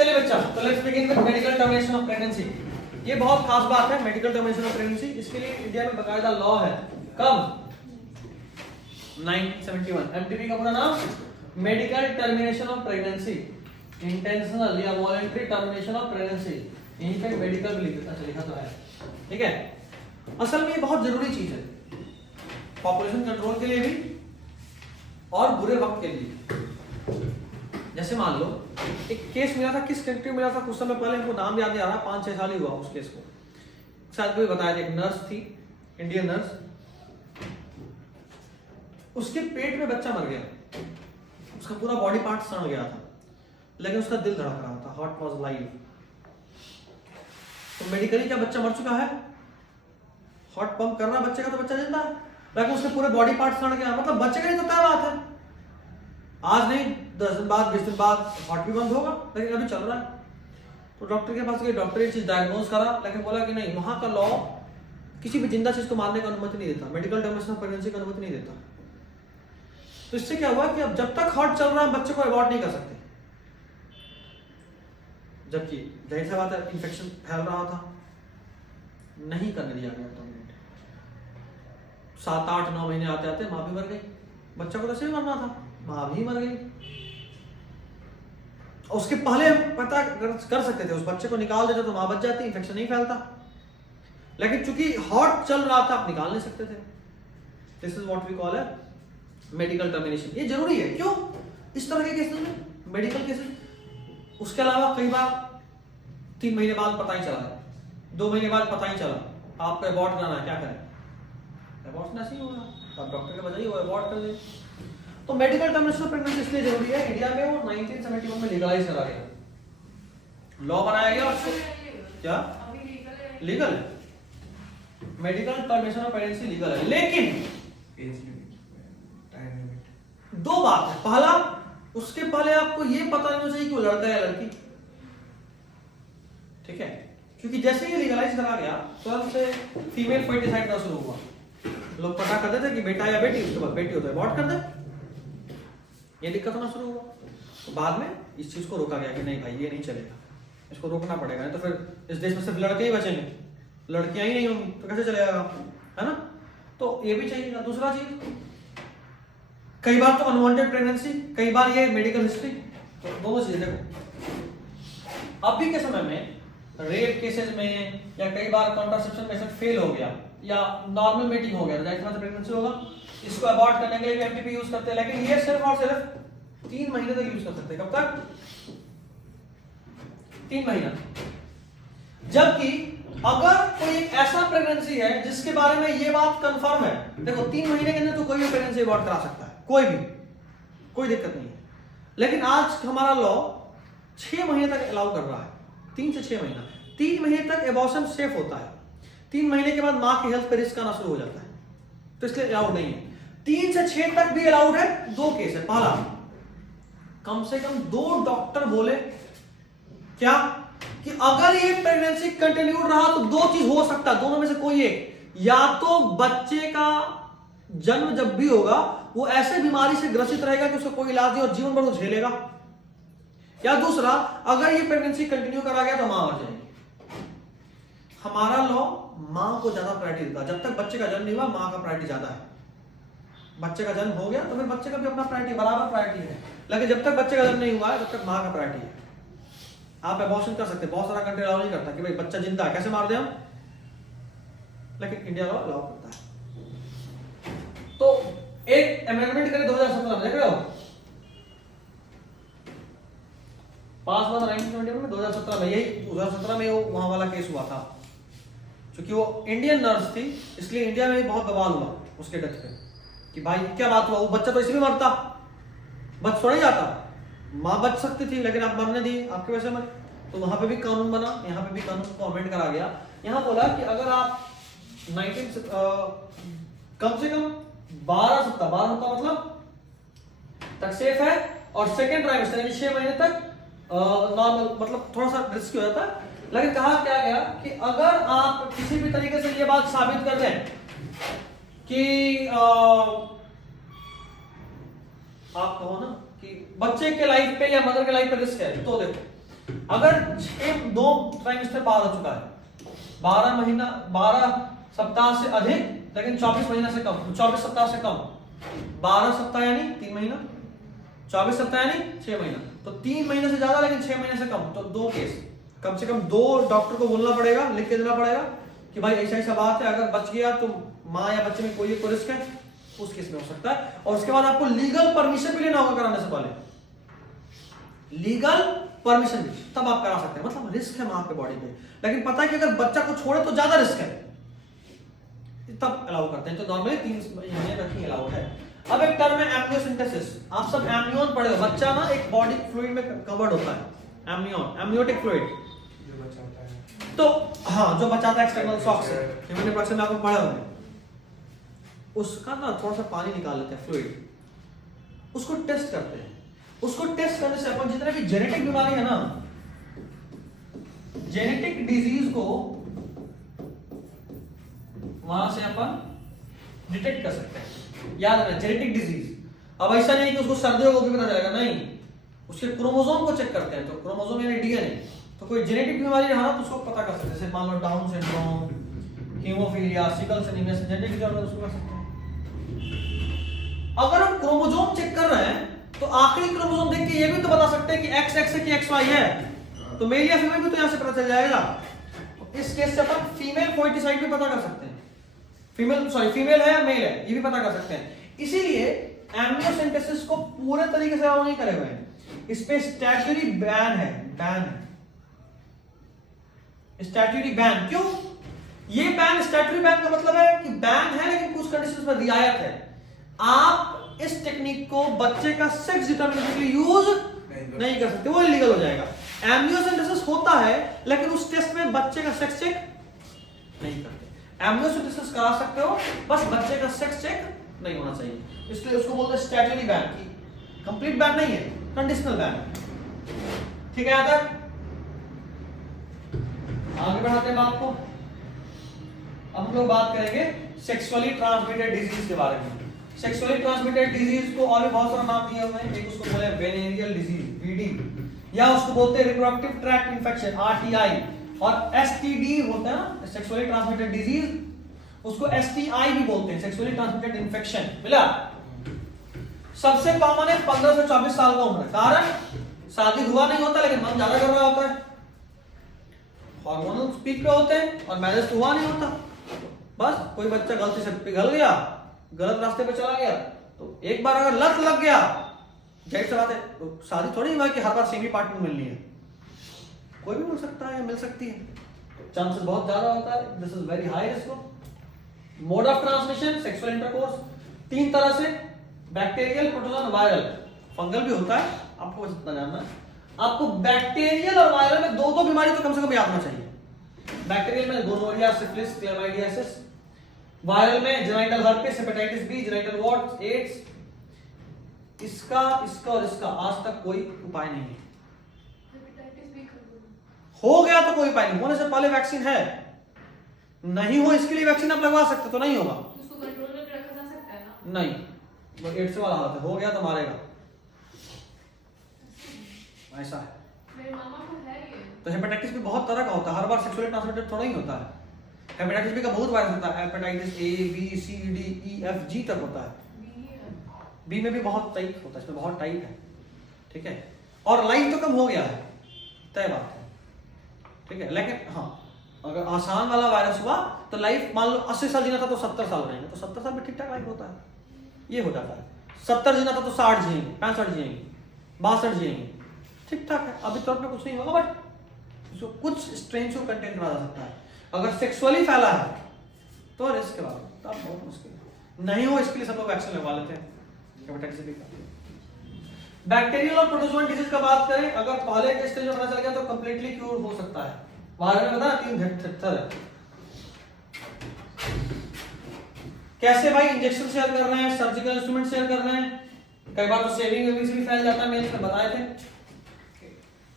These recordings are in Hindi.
चलिए बच्चा, तो let's begin with medical termination of pregnancy. ये बहुत खास बात है मेडिकल टर्मिनेशन ऑफ प्रेगनेंसी। इसके लिए इंडिया में बकायदा लॉ है। कब? 1971। एमटीपी का पूरा नाम medical termination of pregnancy, intentional या वॉलंटरी टर्मिनेशन ऑफ प्रेगनेंसी। यहीं पे मेडिकल भी लिखा तो है, ठीक है। असल में ये बहुत जरूरी चीज है पॉपुलेशन कंट्रोल के लिए भी और बुरे वक्त के लिए। जैसे मान लो एक केस मिला था, किस कंट्री में मिला था कुछ समय पहले, हमको नाम याद नहीं आ रहा, 5-6 साल ही हुआ उस केस को। शायद कोई बताया था, एक नर्स थी, इंडियन नर्स, उसके पेट में बच्चा मर गया, उसका पूरा बॉडी पार्ट सड़ गया था, लेकिन उसका दिल धड़क रहा था, हार्ट वाज लाइव। तो मेडिकली क्या बच्चा मर चुका है, हार्ट पंप कर रहा है बच्चे का, तो बच्चा जिंदा है, लेकिन उसके पूरे बॉडी पार्ट सड़ गया, मतलब बच्चे का ही तो तय बात है। आज नहीं 10 दिन बाद 20 दिन बाद हार्ट भी बंद होगा, लेकिन अभी चल रहा है। तो डॉक्टर के पास गए, डॉक्टर ये चीज डायग्नोज करा, लेकिन बोला कि नहीं, वहां का लॉ किसी भी जिंदा चीज को मारने की अनुमति नहीं देता, मेडिकल टर्मिनेशन ऑफ प्रेगनेंसी की अनुमति नहीं देता। तो इससे क्या हुआ कि अब जब तक हार्ट चल रहा है बच्चे को अबॉर्ट नहीं कर सकते, जबकि जाहिर सी बात है इंफेक्शन फैल रहा था, नहीं करने दिया गया। तो 7-8-9 महीने आते आते माँ भी मर गई, बच्चा को तो ऐसे ही मरना था, माँ भी मर गई। उसके पहले हम पता कर सकते थे, उस बच्चे को निकाल देते तो माँ बच जाती, इंफेक्शन नहीं फैलता, लेकिन चूंकि हार्ट चल रहा था आप निकाल नहीं सकते थे। This is what we call है मेडिकल टर्मिनेशन। ये जरूरी है, क्यों? इस तरह के केसेस में, मेडिकल केसेस। उसके अलावा कई बार 3 महीने बाद पता ही चला, 2 महीने बाद पता ही चला, आपको अबॉर्ट कराना है, क्या करें? अबॉर्ट नहीं होगा, आप डॉक्टर के बजाय वो अबॉर्ट कर दे। तो मेडिकल टर्मिनेशन ऑफ प्रेगनेंसी इसलिए जरूरी है। इंडिया में वो 1971 में लीगलाइज करा गया, लॉ बनाया गया। और क्या लीगल है? Medical termination of pregnancy legal है, लेकिन दो बात है। पहला, उसके पहले आपको ये पता नहीं होना चाहिए कि वो लड़का है या लड़की, ठीक है? क्योंकि जैसे ही लीगलाइज करा गया तुरंत से फीमेल फेट डिसाइड करना शुरू हुआ। लोग पता कर देते कि बेटा या बेटी, उसके बाद बेटी हो तो अबॉर्ट कर दे, ये दिक्कत होना शुरू हुआ। तो बाद में इस चीज को रोका गया कि नहीं भाई ये नहीं चलेगा, इसको रोकना पड़ेगा, नहीं तो फिर इस देश में सिर्फ लड़के ही बचेंगे, लड़कियां ही नहीं होंगी तो कैसे चलेगा, है ना? तो ये भी चाहिए। दूसरा चीज, कई बार तो अनवांटेड प्रेगनेंसी, कई बार ये मेडिकल हिस्ट्री, तो दोनों चीजें देखो। अभी के समय में रेप केसेस में या कई बार कॉन्ट्रासेप्शन मेथड फेल हो गया या नॉर्मल मीटिंग हो गया, तो जाहिर बात है प्रेगनेंसी होगा, इसको अबॉर्ट करने के लिए भी एमटीपी यूज करते हैं, लेकिन ये सिर्फ और सिर्फ 3 महीने तक यूज कर सकते हैं। कब तक? 3 महीना। जबकि अगर कोई एक ऐसा प्रेगनेंसी है जिसके बारे में ये बात कंफर्म है, देखो 3 महीने के अंदर तो कोई भी प्रेगनेंसी अबॉर्ट करा सकता है, कोई भी, कोई दिक्कत नहीं है। लेकिन आज हमारा लॉ 6 महीने तक अलाउ कर रहा है, 3 से 6 महीना। 3 महीने तक एबॉर्शन सेफ होता है, 3 महीने के बाद मां की हेल्थ पे रिस्क आना शुरू हो जाता है, तो इसलिए अलाउड नहीं है। 3 से 6 तक भी अलाउड है। 2 केस है। पहला, कम से कम 2 डॉक्टर बोले क्या कि अगर ये प्रेगनेंसी कंटिन्यू रहा तो 2 चीज हो सकता है, दोनों में से कोई एक, या तो बच्चे का जन्म जब भी होगा वो ऐसे बीमारी से ग्रसित रहेगा कि उसका कोई इलाज नहीं और जीवन भर वो झेलेगा, या दूसरा, अगर ये प्रेगनेंसी कंटिन्यू करा गया तो मां मर जाएगी। हमारा लॉ मां को ज्यादा प्रायोरिटी देता है। जब तक बच्चे का जन्म नहीं हुआ मां का प्रायोरिटी ज्यादा है, बच्चे का जन्म हो गया तो फिर बच्चे का भी अपना प्रायोरिटी, बराबर प्रायोरिटी है, लेकिन जब तक बच्चे का जन्म नहीं हुआ है तब तक मां का प्रायोरिटी है। आप अबॉर्शन कर सकते हैं, बहुत सारा कंट्री अलाउ नहीं करता कि भाई बच्चा जिंदा है कैसे मार दे हम, लेकिन इंडिया लॉ अलाउ करता है। तो एक अमेंडमेंट करे 2017 में, देख रहे हो, पास हुआ था 1971 में, 2017 में, यही 2017 में वो वहां वाला केस हुआ था। क्योंकि वो इंडियन नर्स थी इसलिए इंडिया में बहुत बवाल हुआ उसके डेथ पे कि भाई क्या बात हुआ, वो बच्चा तो इसलिए मरता, बच थोड़ा जाता, मां बच सकती थी लेकिन आप मरने दी, आपके वजह से मरे। तो वहां पे भी कानून बना, यहाँ पे भी कानून को अमेंड करा गया। यहाँ बोला कि अगर आप 19 कम से कम 12 सप्ताह मतलब तक सेफ है और सेकेंड ट्राइमेस्टर यानी 6 महीने तक नॉर्मल, मतलब थोड़ा सा रिस्की हो जाता है। लेकिन कहा क्या गया कि अगर आप किसी भी तरीके से ये बात साबित कर दें कि आप कहो ना कि बच्चे के लाइफ पे या मदर के लाइफ पे रिस्क है, तो देखो अगर 2 ट्राइमेस्टर पार हो चुका है, 12 महीना 12 सप्ताह से अधिक लेकिन 24 महीना से कम, 24 सप्ताह से कम, 12 सप्ताह यानी 3 महीना, 24 सप्ताह यानी 6 महीना, तो 3 महीने से ज्यादा लेकिन 6 महीने से कम, तो 2 केस, कम से कम 2 डॉक्टर को बोलना पड़ेगा, लिख के देना पड़ेगा कि भाई ऐसा ऐसा बात है, अगर बच गया तो माँ या बच्चे में कोई रिस्क है, उस केस में हो सकता है। और उसके बाद आपको लीगल परमिशन भी लेना होगा कराने से पहले, लीगल परमिशन भी, तब आप करा सकते हैं। मतलब रिस्क है माँ के बॉडी पे, लेकिन पता है कि अगर बच्चा को छोड़े तो ज्यादा रिस्क है, तब अलाउ करते हैं। तो नॉर्मली 3 महीने तक ही अलाउड है। अब एक टर्म है एमनियोसेंटेसिस। आप सब एमनियोन पढ़े हो, बच्चा ना एक बॉडी फ्लूइड में कवर्ड होता है, एमनियोन, एमनियोटिक फ्लूइड, जो बचाता है, तो हाँ जो बचाता है एक्सटर्नल शॉक से, ह्यूमन प्रोडक्शन में आपको पढ़ा होगा, उसका ना थोड़ा सा पानी निकाल लेते हैं फ्लूइड, उसको टेस्ट करते हैं। उसको टेस्ट करने से अपन जितने भी जेनेटिक बीमारी है ना, जेनेटिक डिजीज को वहां से अपन डिटेक्ट कर सकते हैं। याद रखना जेनेटिक डिजीज, अब ऐसा नहीं कि उसको सर्दी होगी भी पता चलेगा, नहीं, उसके क्रोमोसोम को चेक करते हैं, तो क्रोमोसोम यानी डीएनए, तो कोई जेनेटिक बीमारी रहा तो उसको पता कर सकते हैं, जैसे मान लो Down syndrome, haemophilia, sickle cell anaemia, genetic disorder उसको कर सकते हैं। अगर हम क्रोमोसोम चेक कर रहे हैं तो आखिरी क्रोमोसोम देख के ये भी तो बता सकते हैं कि XX है कि XY है, तो मेल या फीमेल भी तो यहां से पता चल जाएगा। इस केस से अपन फीमेल फोइटिसाइड भी पता कर सकते हैं, फीमेल है या मेल है ये भी पता कर सकते हैं। इसीलिए एमनियोसेंटेसिस को पूरे तरीके से अलाउ नहीं करे हुए हैं, इस पे स्टैट्यूटरी बैन है, स्टैट्यूटरी बैन। क्यों ये बैन, स्टैट्यूटरी बैन का मतलब है कि बैन है लेकिन कुछ कंडीशंस में रियायत है। आप इस टेक्निक को बच्चे का सेक्स डिटरमिनेशन के लिए यूज नहीं कर सकते, वो इलीगल हो जाएगा। एमनियोसेंटेसिस होता है लेकिन उस टेस्ट में बच्चे का सेक्स चेक नहीं करते। एमनियोसेंटेसिस करा सकते हो, बस बच्चे का सेक्स चेक नहीं होना चाहिए, इसलिए उसको बोलते हैं स्टैट्यूटरी बैन। की कंप्लीट बैन नहीं है, कंडीशनल बैन है। ठीक है, यहां तक आगे बढ़ाते हैं बात को। अब हम लोग बात करेंगे सेक्सुअली ट्रांसमिटेड डिजीज के बारे में। सेक्सुअली ट्रांसमिटेड डिजीज को और भी बहुत सारा नाम दिए हुए हैं, एक उसको बोले वेनेरियल डिजीज VD, या उसको बोलते हैं रिप्रोडक्टिव ट्रैक्ट इंफेक्शन RTI, और STD होता है ना सेक्सुअली ट्रांसमिटेड डिजीज, उसको STI भी बोलते हैं, सेक्सुअली ट्रांसमिटेड इंफेक्शन। मिला? सबसे कॉमन है 15 से 24 साल का उम्र, कारण शादी हुआ नहीं होता लेकिन मन ज्यादा कर रहा होता है, हार्मोनल पीक पे होते हैं और मैरिज तो हुआ नहीं होता, बस कोई बच्चा गलती से पिघल गया, गलत रास्ते पे चला गया, तो एक बार अगर लत लग गया, जाहिर सी बात है तो शादी थोड़ी हुआ कि हर बार सेमी पार्टनर मिलनी है, कोई भी मिल सकता है, मिल सकती है, चांसेस बहुत ज्यादा होता है, this is very high risk. Mode of transmission sexual intercourse 3 तरह से, बैक्टीरियल, प्रोटोजोन, वायरल। फंगल भी होता है, आपको बस इतना जानना है। आपको बैक्टीरियल और वायरल में दो बीमारी तो कम से कम याद होना चाहिए। बैक्टीरियल में गोनोरिया, सिफिलिस, क्लेमाइडियासिस, वायरल में genital herpes, hepatitis B, genital wart, AIDS. इसका और इसका आज तक कोई उपाय नहीं है। हो गया तो कोई उपाय नहीं, होने से पहले वैक्सीन है, नहीं हो इसके लिए वैक्सीन आप लगवा सकते, तो नहीं होगा, उसको कंट्रोल में रखा जा सकता है ना? नहीं, वो एड्स वाला हालत है, हो गया तो मारेगा, ऐसा है। मेरे मामा को है ये। तो हेपेटाइटिस भी बहुत तरह का होता है, हर बार सेक्सुअली ट्रांसमिटेड थोड़ा ही होता है। हेपेटाइटिस बी का बहुत वायरस होता है, hepatitis A B C D E F G तक होता है, बी में भी बहुत टाइप होता है, इसमें बहुत टाइप है, ठीक है, और लाइफ तो कम हो गया है, तय बात है, ठीक है। लेकिन हाँ, अगर आसान वाला वायरस हुआ तो लाइफ मान लो 80 साल जीना था तो 70 साल रहेंगे, तो 70 साल में ठीक ठाक लाइफ होता है, ये हो जाता है। 70 जीना था तो 60 जिएंगे, 65 जिएंगे, 62 जिएंगे, ठीक ठाक है। अभी तो अपने कुछ नहीं होगा, बट कुछ स्ट्रेन को कंटेन करा जा सकता है। अगर सेक्सुअली फैला है तो रिस्क के बाद तब बहुत मुश्किल है, नहीं हो इसके लिए सब लोग वैक्सीन लगवा लेते हैं हेपेटाइटिस बी का। बैक्टीरियल और प्रोटोजोन डिजीज का बात करें, अगर पहले के स्टेज में पता चल गया तो कंप्लीटली क्योर हो सकता है। वायरल में बता 3 घटक है। कैसे भाई? इंजेक्शन शेयर कर रहे हैं, सर्जिकल इंस्ट्रूमेंट शेयर कर रहे हैं, कई बार तो सेविंग से भी फैल जाता है, मेल्स में बताए थे।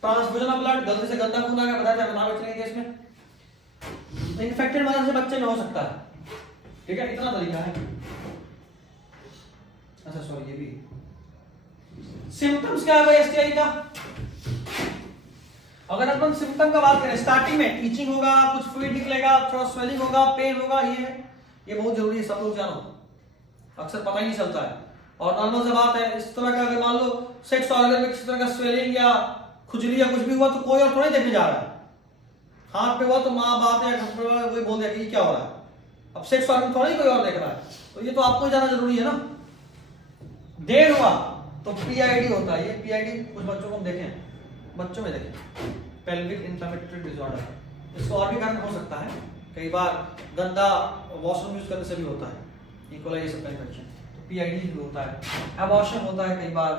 ट्रांसफ्यूजन ऑफ ब्लड, गलती से गंदा खून आ गया, बताया था बना बचने के केस में। इन्फेक्टेड मदर से बच्चे में हो सकता है, ठीक है, इतना तरीका है। अच्छा सॉरी, ये भी सिम्टम्स क्या है भाई एसटीआई का? अगर अपन सिम्टम का बात करें, स्टार्टिंग में ईचिंग होगा, कुछ फ्लूइड निकलेगा, थोड़ा स्वेलिंग होगा, पेन होगा, ये बहुत जरूरी है, सब लोग जानो, अक्सर पता ही नहीं चलता है। और नॉर्मल से बात है, इस तरह का अगर मान लो सेक्स ऑर्गन में किसी तरह का स्वेलिंग या खुजली या कुछ भी हुआ तो कोई और थोड़ा ही देखने जा रहा है। हाथ पे हुआ तो माँ बाप या घर पर कोई बोल दिया कि क्या हो रहा है, अब सेक्स ऑर्गन थोड़ा ही कोई और देख रहा है, तो ये तो आपको जाना जरूरी है ना। देर हुआ तो पीआईडी होता है, ये पीआईडी कुछ बच्चों को हम देखें, बच्चों में देखें, पेल्विक इन्फ्लेमेटरी डिसऑर्डर, इसको और भी कारण हो सकता है, कई बार गंदा वॉशरूम यूज करने से भी होता है, इकोलाई ये सब का इन्फेक्शन, तो पीआईडी भी होता है। एबॉर्शन होता है कई बार,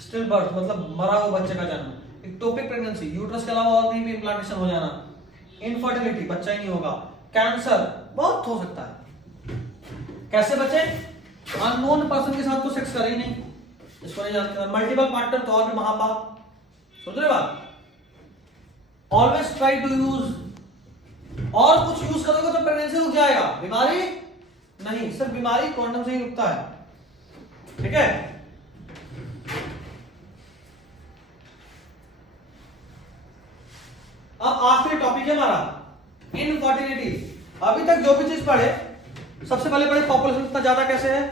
स्टिल बर्थ मतलब मरा हुआ बच्चे का जन्म, एक्टोपिक प्रेगनेंसी, यूट्रस के अलावा और कहीं भी इम्प्लांटेशन हो जाना, इनफर्टिलिटी, बच्चा ही नहीं होगा, कैंसर, बहुत हो सकता है। कैसे बचे? अननोन पर्सन के साथ तो सेक्स करे ही नहीं, इसको नहीं जानते। मल्टीपल पार्टनर तो और भी महापाप, समझ रहे बात। ऑलवेज ट्राई टू यूज, और कुछ यूज करोगे तो प्रेगनेंसी रुक जाएगा, बीमारी नहीं, सिर्फ बीमारी कॉन्डम से ही रुकता है, ठीक है। अब आखिरी टॉपिक है हमारा इनफर्टिलिटी। अभी तक जो भी चीज पढ़े, सबसे पहले पढ़े पॉपुलेशन इतना ज्यादा कैसे है,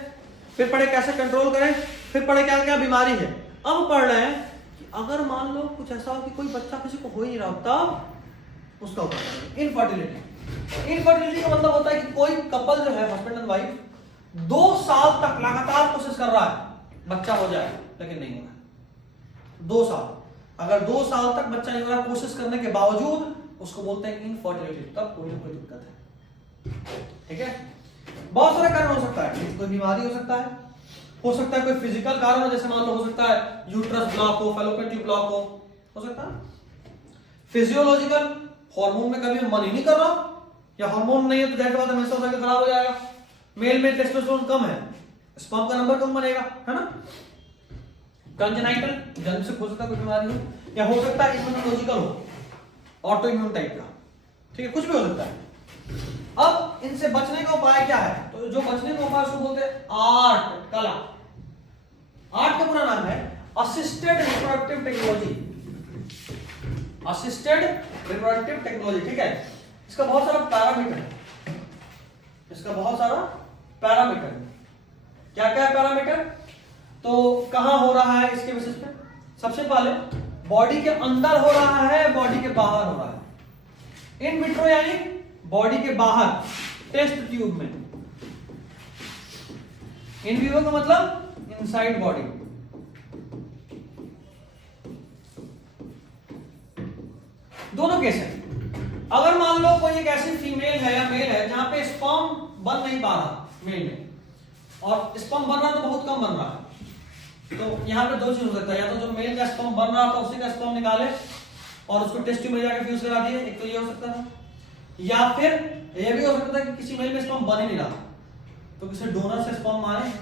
फिर पढ़े कैसे कंट्रोल करें, फिर पढ़े क्या क्या बीमारी है। अब पढ़ रहे हैं कि अगर मान लो कुछ ऐसा हो कि कोई बच्चा किसी को हो ही नहीं रहा, तब उसका उपाय। इनफर्टिलिटी, इनफर्टिलिटी का मतलब होता है कि कोई कपल जो है, हस्बैंड एंड वाइफ, 2 साल तक लगातार कोशिश कर रहा है बच्चा हो जाए, लेकिन नहीं हो रहा। 2 साल, अगर 2 साल तक बच्चा नहीं हो रहा, कोशिश करने के बावजूद, उसको बोलते हैं इनफर्टिलिटी, तब कोई ना कोई दिक्कत है, ठीक है। बहुत सारे कारण हो सकता है, कोई बीमारी हो सकता है कोई फिजिकल कारण हो, जैसे मान लो हो सकता है यूट्रस ब्लॉक हो, फैलोपियन ट्यूब ब्लॉक हो सकता है। फिजियोलॉजिकल, हार्मोन में कभी मन ही नहीं कर रहा, या हार्मोन नहीं है तो जाहिर बात है मेंस्ट्रुअल साइकिल खराब हो जाएगा। मेल में टेस्टोस्टेरोन कम है, स्पर्म का नंबर कम बनेगा, है ना। कंजेनाइटल, जन्म से हो सकता है कोई बीमारी हो, या हो सकता है इम्यूनोलॉजिकल हो, ऑटो इम्यून टाइप का, ठीक है, कुछ भी हो सकता है। अब इनसे बचने का उपाय क्या है? तो जो बचने का उपाय उसको बोलते हैं आर्ट, कला। आर्ट का पूरा नाम है assisted reproductive technology, assisted reproductive technology, ठीक है। इसका बहुत सारा पैरामीटर है, इसका बहुत सारा पैरामीटर है। क्या क्या है पैरामीटर? तो कहां हो रहा है इसके बेसिस पे, सबसे पहले बॉडी के अंदर हो रहा है, बॉडी के बाहर हो रहा है। इन विट्रो यानी बॉडी के बाहर, टेस्ट ट्यूब में। इन विवो का मतलब इनसाइड बॉडी। दोनों केस है। अगर मान लो कोई एक ऐसी फीमेल है या मेल है जहां पे स्पर्म बन नहीं पा रहा मेल में, और स्पर्म बन रहा तो बहुत कम बन रहा है, तो यहाँ पे 2 चीज हो सकता है, या तो जो मेल का स्पर्म बन रहा था उसी का स्पर्म निकाले और उसको टेस्ट ट्यूब में जाकर फ्यूज करा दिए, एक तो ये हो सकता है, या फिर ये भी हो सकता है कि किसी मेल में स्पर्म बन ही नहीं रहा, तो किसी डोनर से स्पर्म मारे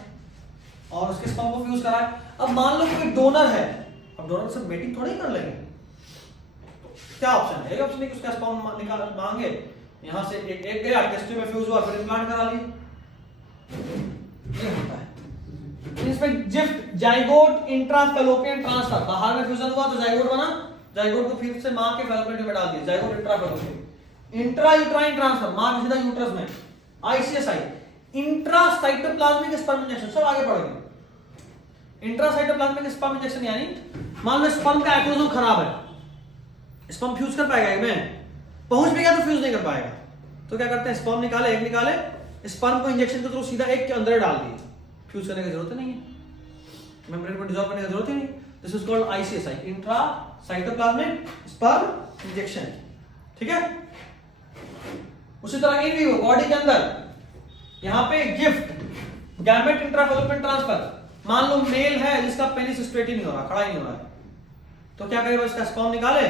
और उसके स्पर्म को फ्यूज कराए। अब मान लो कोई डोनर है, अब डोनर से मेटिंग थोड़ी कर लेंगे, तो क्या ऑप्शन है? एक ऑप्शन है कि उसका स्पर्म निकाल मांगे, यहाँ से एक गया, टेस्ट ट्यूब में फ्यूज हुआ, फिर इम्प्लांट करा लिए, ये होता है। इसमें जिफ्ट, जाइगोट, इंट्राफैलोपियन ट्रांसफर, बाहर में फ्यूजन हुआ तो जाइगोट बना, जाइगोट को फिर से मां के फैलोपियन ट्यूब में डाल दिया, जाइगोट इंट्राफैलोपियन। इंट्रायूट्राइन ट्रांसफर, मां के सीधा यूट्रस में, आईसीएसआई। इंट्रासाइटोप्लाज्मिक स्पर्म इंजेक्शन, सब आगे पढ़ेंगे। इंट्रासाइटोप्लाज्मिक स्पर्म इंजेक्शन यानी मान लो स्पर्म का एक्रोसोम खराब है, स्पर्म फ्यूज कर पाएगा इसमें, पहुंच भी गया तो फ्यूज नहीं कर पाएगा, तो क्या करते हैं, स्पर्म निकाले, एक निकाले, स्पर्म को इंजेक्शन के थ्रू सीधा एक के अंदर डाल दिए, फ्यूज करने की जरूरत नहीं है, मेम्ब्रेन को डिसॉल्व करने की जरूरत ही नहीं। This is called ICSI, intracytoplasmic sperm injection, ठीक है। उसी तरह इन विवो, बॉडी के अंदर, यहां पे गिफ्ट, गैमेट इंट्राफैलोपियन ट्रांसफर, मान लो मेल है जिसका पेनिस स्ट्रेट ही नहीं हो रहा, खड़ा ही नहीं हो रहा है, तो क्या करेगा, इसका स्पर्म निकाले,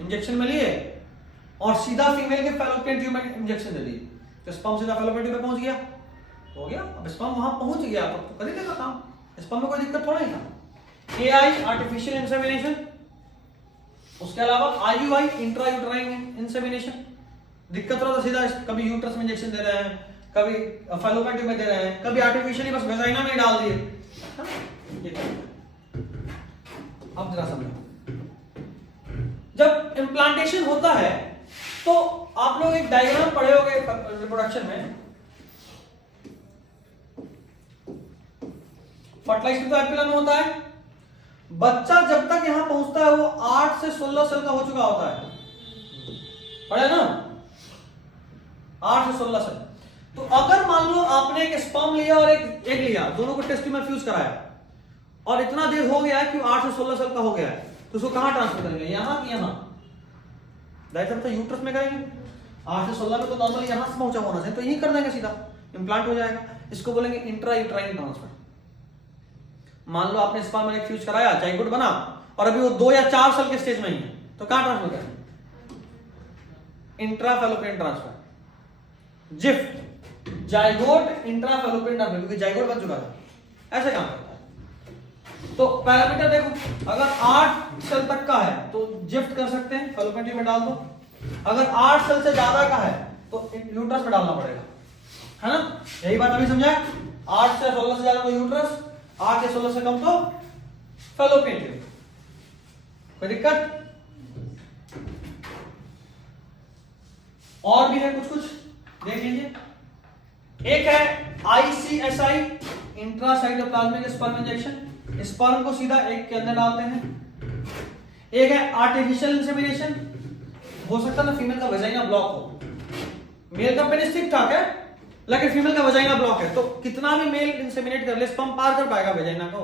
इंजेक्शन में लिए और सीधा फीमेल के फैलोपियन ट्यूब में इंजेक्शन दे दिए, तो स्पर्म सीधा फैलोपियन ट्यूब में पहुंच गया, हो गया। अब स्पर्म वहां पहुंच गया तो कर ही देगा काम, स्पर्म में कोई दिक्कत थोड़ा ही था। एआई, आर्टिफिशियल इंसेमिनेशन, उसके अलावा आईयूआई, इंट्रायूट्राइन इंसेमिनेशन, दिक्कत रहा तो सीधा कभी यूट्रस में इंजेक्शन दे रहे हैं, कभी फैलोपियन ट्यूब में दे रहे हैं, कभी आर्टिफिशियली बस वेजाइना में डाल दिए, अब जरा समझो, जब इम्प्लांटेशन होता है तो आप लोग एक डायग्राम पढ़े होंगे रिप्रोडक्शन में, फर्टिलाइजेशन तो एपिला में होता है, बच्चा जब तक यहां पहुंचता है वो 8 से 16 साल का हो चुका होता है, पढ़े ना, 8 से 16 साल। तो अगर मान लो आपने एक स्पर्म लिया और एक एग लिया, दोनों को टेस्ट में फ्यूज कराया और इतना देर हो गया है कि 8 से 16 साल का हो गया है, तो उसको कहां ट्रांसफर करेंगे, यहां कि यहां? दायित्व तो यूट्रस में करेंगे। 8 से 16 में तो नॉर्मली यहां से पहुंचा होना चाहिए, तो यहीं कर देंगे, सीधा इंप्लांट हो जाएगा। इसको बोलेंगे इंट्रा यूट्राइन ट्रांसफर। मान लो आपने स्पर्म में एक फ्यूज कराया, जाइगोट बना और अभी वो 2 या 4 साल के स्टेज में ही है, तो कहां ट्रांसफर करें? Intra fallopian transfer. Gift zygote intra fallopian transfer, क्योंकि जाइगोट बन चुका था, ऐसे काम करता है। तो पैरामीटर देखो, अगर 8 सेल तक का है तो जिफ्ट कर सकते हैं, फैलोपियन ट्यूब में डाल दो। अगर 8 सेल से ज्यादा का है तो यूट्रस में डालना पड़ेगा, है ना? यही बात अभी समझा। 8 से 16 से ज्यादा तो यूट्रस, 8 से 16 से कम तो फैलोपियन ट्यूब। कोई दिक्कत? और भी है कुछ कुछ, देख लीजिए। एक है ICSI, intracytoplasmic sperm injection, sperm को सीधा एग के अंदर डालते हैं। एक है आर्टिफिशियल इंसेमिनेशन, हो सकता है ना फीमेल का वजाइना ब्लॉक हो, मेल का पेनिस ठीक ठाक है लेकिन फीमेल का वजाइना ब्लॉक है, तो कितना भी मेल इंसेमिनेट कर ले स्पर्म पार कर पाएगा वजाइना को,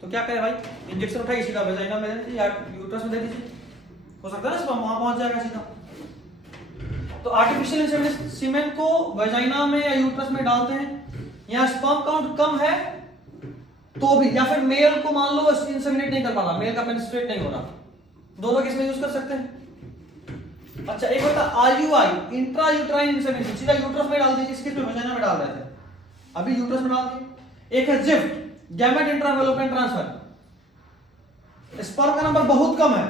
तो क्या करे भाई, इंजेक्शन उठाइए सीधा वजाइना में दे दीजिए या यूट्रस में दे दीजिए, हो सकता है ना स्पर्म वहां पहुंच जाएगा सीधा। तो आर्टिफिशियल इंसेमिनेशन सीमेन को वजाइना में या यूट्रस में डालते हैं, या स्पर्म काउंट कम है तो भी, या फिर मेल को मान लो इंसेमिनेट नहीं कर पा रहा, मेल का पेनिट्रेट नहीं हो रहा, दोनों किसमें यूज कर सकते हैं। अच्छा, एक होता IUI, इंट्रा यूट्राइन इंसेमिनेशन, सीधा यूट्रस में डाल दीजिए, इसके में वजाइना में डाल रहे थे, अभी यूट्रस में डाल दिए। एक है जिफ्ट, गैमेट इंट्राफैलोपियन ट्रांसफर, स्पर्म का नंबर बहुत कम है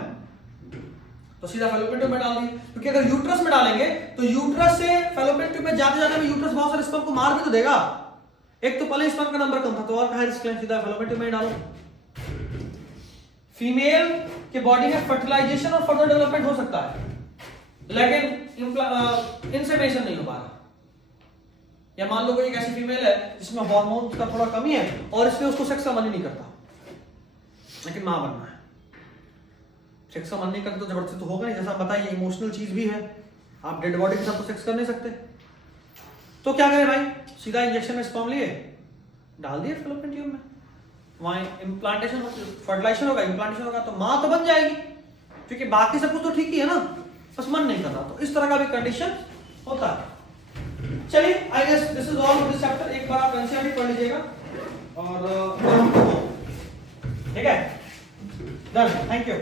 तो सीधा फैलोपियन ट्यूब में डाल दिए, क्योंकि अगर यूट्रस में डालेंगे तो यूट्रस से फैलोपियन ट्यूब में जाते जाते में यूट्रस बहुत सारे स्पर्म को मार भी तो देगा, एक तो पहले स्पर्म का नंबर कम था तो और कहा रिस्क, सीधा फैलोपियन ट्यूब में डालो। फीमेल के बॉडी में फर्टिलाइजेशन और फर्दर डेवलपमेंट हो सकता है लेकिन इंसेमिनेशन नहीं हो पा रहा, या मान लो कोई एक ऐसी फीमेल है जिसमें हार्मोन का थोड़ा कमी है और इसलिए उसको सेक्स का मन ही नहीं करता लेकिन मां बनना है, सेक्स का मन नहीं करते तो जबरदस्ती तो होगा नहीं, जैसा बताइए इमोशनल चीज भी है, आप डेड बॉडी के साथ तो सेक्स कर नहीं सकते, तो क्या करें भाई, सीधा इंजेक्शन में स्पर्म लिए डाल दिए फैलोपियन ट्यूब में, वहां इम्प्लांटेशन फर्टिलाइजेशन होगा, इम्प्लांटेशन होगा तो मां तो बन जाएगी, क्योंकि बाकी सब कुछ तो ठीक ही है ना, बस मन नहीं कर रहा, तो इस तरह का भी कंडीशन होता है। चलिए, I guess this is all this chapter, एक बार आप एनसीईआरटी पढ़ लीजिएगा और ठीक है, डन, थैंक यू।